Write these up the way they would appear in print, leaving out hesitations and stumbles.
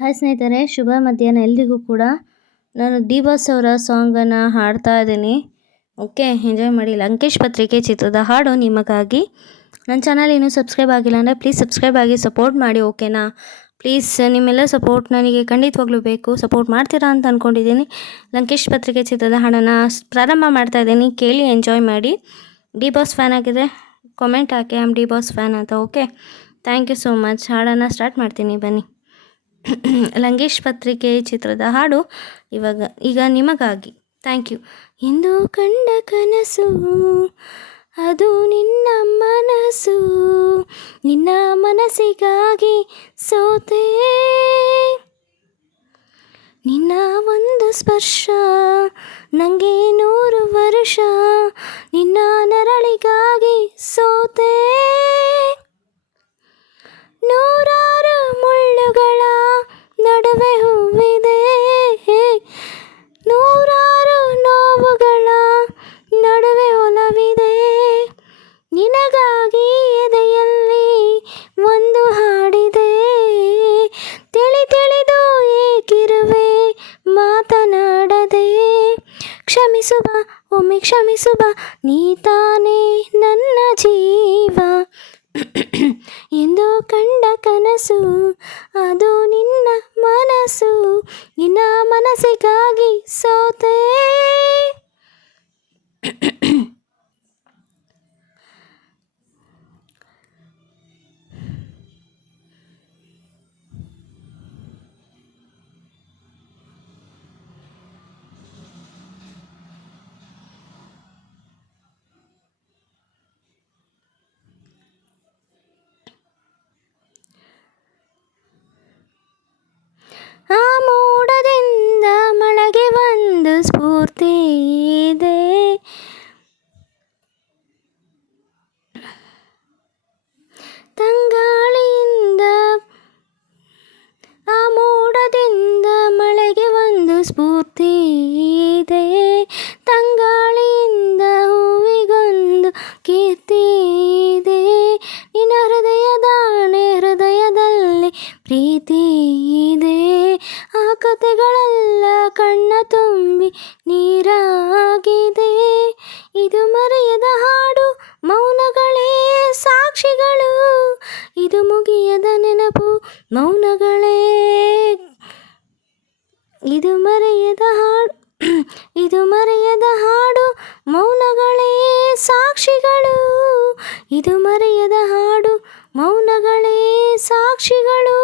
Hi ಸ್ನೇಹಿತರೆ, ಶುಭ ಮಧ್ಯಾಹ್ನ ಎಲ್ರಿಗೂ ಕೂಡ. ನಾನು ಡಿ ಬಾಸ್ ಅವರ ಸಾಂಗನ್ನು ಹಾಡ್ತಾ ಇದ್ದೀನಿ. ಓಕೆ, ಎಂಜಾಯ್ ಮಾಡಿ. ಲಂಕೇಶ್ ಪತ್ರಿಕೆ ಚಿತ್ರದ ಹಾಡು ನಿಮಗಾಗಿ. ನನ್ನ ಚಾನಲ್ ಇನ್ನೂ ಸಬ್ಸ್ಕ್ರೈಬ್ ಆಗಿಲ್ಲ ಅಂದರೆ ಪ್ಲೀಸ್ ಸಬ್ಸ್ಕ್ರೈಬ್ ಆಗಿ ಸಪೋರ್ಟ್ ಮಾಡಿ, ಓಕೆನಾ? ಪ್ಲೀಸ್ ನಿಮ್ಮೆಲ್ಲ ಸಪೋರ್ಟ್ ನನಗೆ ಖಂಡಿತವಾಗ್ಲೂ ಬೇಕು. ಸಪೋರ್ಟ್ ಮಾಡ್ತೀರಾ ಅಂತ ಅಂದ್ಕೊಂಡಿದ್ದೀನಿ. ಲಂಕೇಶ್ ಪತ್ರಿಕೆ ಚಿತ್ರದ ಹಾಡನ್ನು ಪ್ರಾರಂಭ ಮಾಡ್ತಾ ಇದ್ದೀನಿ, ಕೇಳಿ ಎಂಜಾಯ್ ಮಾಡಿ. ಡಿ ಬಾಸ್ ಫ್ಯಾನ್ ಆಗಿದೆ ಕಾಮೆಂಟ್ ಹಾಕಿ, I am D boss fan ಅಂತ. Okay, thank you so much. ಹಾಡನ್ನು ಸ್ಟಾರ್ಟ್ ಮಾಡ್ತೀನಿ, ಬನ್ನಿ. ಲಂಕೇಶ್ ಪತ್ರಿಕೆ ಚಿತ್ರದ ಹಾಡು ಈಗ ನಿಮಗಾಗಿ. Thank you. ಇಂದು ಕಂಡ ಕನಸು ಅದು ನಿನ್ನ ಮನಸ್ಸು, ನಿನ್ನ ಮನಸ್ಸಿಗಾಗಿ ಸೋತೆ, ನಿನ್ನ ಒಂದು ಸ್ಪರ್ಶ ನನಗೆ 100 ವರ್ಷ, ನಿನ್ನ ನೆರಳಿಗಾಗಿ ಸೋತೆ, ನೂರಾರು ಮುಳ್ಳುಗಳ ನಡುವೆ ಹೂವಿದೆ, ನೂರಾರು ನೋವುಗಳ ನಡುವೆ ಒಲವಿದೆ, ನಿನಗಾಗಿ ಎದೆಯಲ್ಲಿ ಒಂದು ಹಾಡಿದೆ, ತಿಳಿದು ಏಕಿರುವೆ ಮಾತನಾಡದೆ, ಕ್ಷಮಿಸುವ ಒಮ್ಮೆ ಕ್ಷಮಿಸುವ, ನೀ ತಾನೇ ನನ್ನ ಜೀವ, ಎಂದು ಕಂಡ ಕನಸು ಅದು ನಿನ್ನ ಮನಸ್ಸು, ನಿನ್ನ ಮನಸ್ಸಿಗಾಗಿ ಸೋತೆ. ಆ ಮೋಡದಿಂದ ಮಳೆಗೆ ಒಂದು ಸ್ಫೂರ್ತಿ ಇದೆ, ತಂಗಾಳಿಯಿಂದ ಆ ಮೋಡದಿಂದ ಮಳೆಗೆ ಒಂದು ಸ್ಫೂರ್ತಿ ಇದೆ, ತಂಗಾಳಿಯಿಂದ ಹೂವಿಗೊಂದು ಕೀರ್ತಿ ಇದೆ, ನಿನ್ನ ಹೃದಯದಾಣೆ ಹೃದಯದಲ್ಲಿ ಪ್ರೀತಿ ಇದೆ, ಆ ಕಥೆಗಳೆಲ್ಲ ಕಣ್ಣ ತುಂಬಿ ನೀರಾಗಿದೆ, ಇದು ಮರೆಯದ ಹಾಡು ಮೌನಗಳೇ ಸಾಕ್ಷಿಗಳು, ಇದು ಮುಗಿಯದ ನೆನಪು ಮೌನಗಳೇ, ಇದು ಮರೆಯದ ಹಾಡು ಇದು ಮರೆಯದ ಹಾಡು ಮೌನಗಳೇ ಸಾಕ್ಷಿಗಳು, ಇದು ಮರೆಯದ ಹಾಡು ಮೌನಗಳೇ ಸಾಕ್ಷಿಗಳು,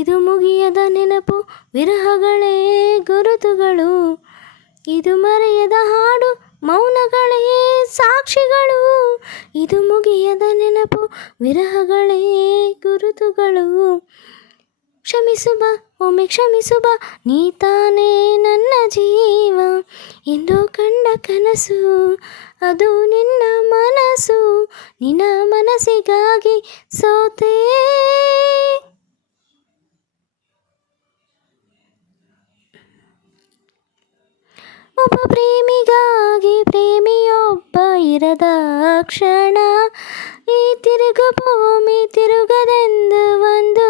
ಇದು ಮುಗಿಯದ ನೆನಪು ವಿರಹಗಳೇ ಗುರುತುಗಳು, ಇದು ಮರೆಯದ ಹಾಡು ಮೌನಗಳೇ ಸಾಕ್ಷಿಗಳು, ಇದು ಮುಗಿಯದ ನೆನಪು ವಿರಹಗಳೇ ಗುರುತುಗಳು, ಕ್ಷಮಿಸುವ ಒಮ್ಮೆ ಕ್ಷಮಿಸುವ, ನೀ ತಾನೇ ನನ್ನ ಜೀವ, ಎಂದು ಕಂಡ ಕನಸು ಅದು ನಿನ್ನ ಮನಸ್ಸು, ನಿನ್ನ ಮನಸ್ಸಿಗಾಗಿ ಸೋತೆ. ಒಬ್ಬ ಪ್ರೇಮಿಗಾಗಿ ಪ್ರೇಮಿಯೊಬ್ಬ ಇರದ ಕ್ಷಣ, ಈ ತಿರುಗು ಭೂಮಿ ತಿರುಗದೆಂದು ಒಂದು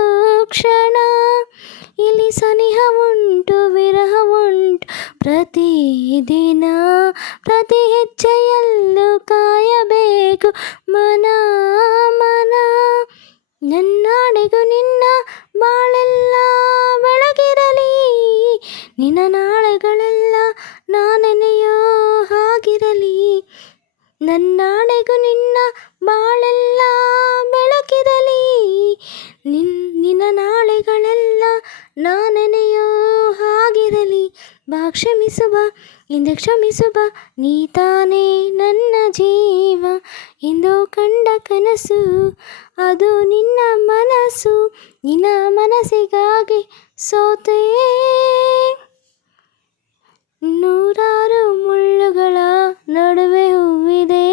ಕ್ಷಣ, ಇಲ್ಲಿ ಸನಿಹ ಉಂಟು ವಿರಹ ಉಂಟು ಪ್ರತಿದಿನ, ಪ್ರತಿ ಹೆಜ್ಜೆಯಲ್ಲೂ ಕಾಯಬೇಕು ಮನ ಮನ, ನನ್ನಾಡೆಗೂ ನಿನ್ನ ಬಾಳೆಲ್ಲ ಬೆಳಗಿರಲಿ, ನಿನ್ನ ನಾಳೆಗಳೆಲ್ಲ ನಾನೆನೆಯೋ ಹಾಗಿರಲಿ, ನನ್ನಾಡೆಗೂ ನಿನ್ನ ಬಾಳೆಲ್ಲ ಬೆಳಕಿರಲಿ, ನಿನ್ನ ನಾಳೆಗಳೆಲ್ಲ ನಾನೆನೆಯೋ ಹಾಗಿರಲಿ, ಬಾ ಕ್ಷಮಿಸುವ ಎಂದು ಕ್ಷಮಿಸುವ, ನೀ ತಾನೇ ನನ್ನ ಜೀವ, ಎಂದು ಕಂಡ ಕನಸು ಅದು ನಿನ್ನ ಮನಸ್ಸು, ನಿನ್ನ ಮನಸ್ಸಿಗಾಗಿ ಸೋತೆ, ನೂರಾರು ಮುಳ್ಳುಗಳ ನಡುವೆ ಹೂವಿದೆ,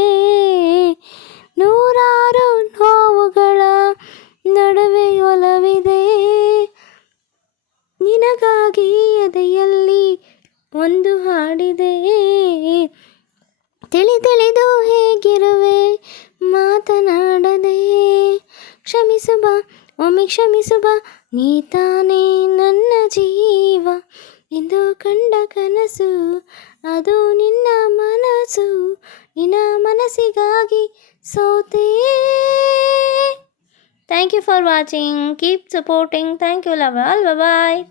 ನೂರಾರು ನೋವುಗಳ ನಡುವೆ ಒಲವಿದೆ, ನಿನಗಾಗಿ ಎದೆಯಲ್ಲಿ ಒಂದು ಹಾಡಿದೆ, ತಿಳಿದು ಹೇಗಿರುವೆ ಮಾತನಾಡದೆ, ಕ್ಷಮಿಸು ಬಾ ಒಮ್ಮೆ ಕ್ಷಮಿಸು ಬಾ, ನೀ ತಾನೇ ನನ್ನ ಜೀವ ಎಂದು ಕಂಡ ಕನಸು, ಅದು ನಿನ್ನ ಮನಸ್ಸು, ನಿನ್ನ ಮನಸ್ಸಿಗಾಗಿ ಸೋತೆ. Thank you for watching, keep supporting, thank you, love all, bye.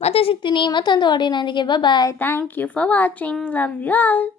ಮತ್ತೆ ಸಿಗ್ತೀನಿ ಮತ್ತೊಂದು ಆಡಿಯೋನೊಂದಿಗೆ, bye. Thank you for watching, love you all.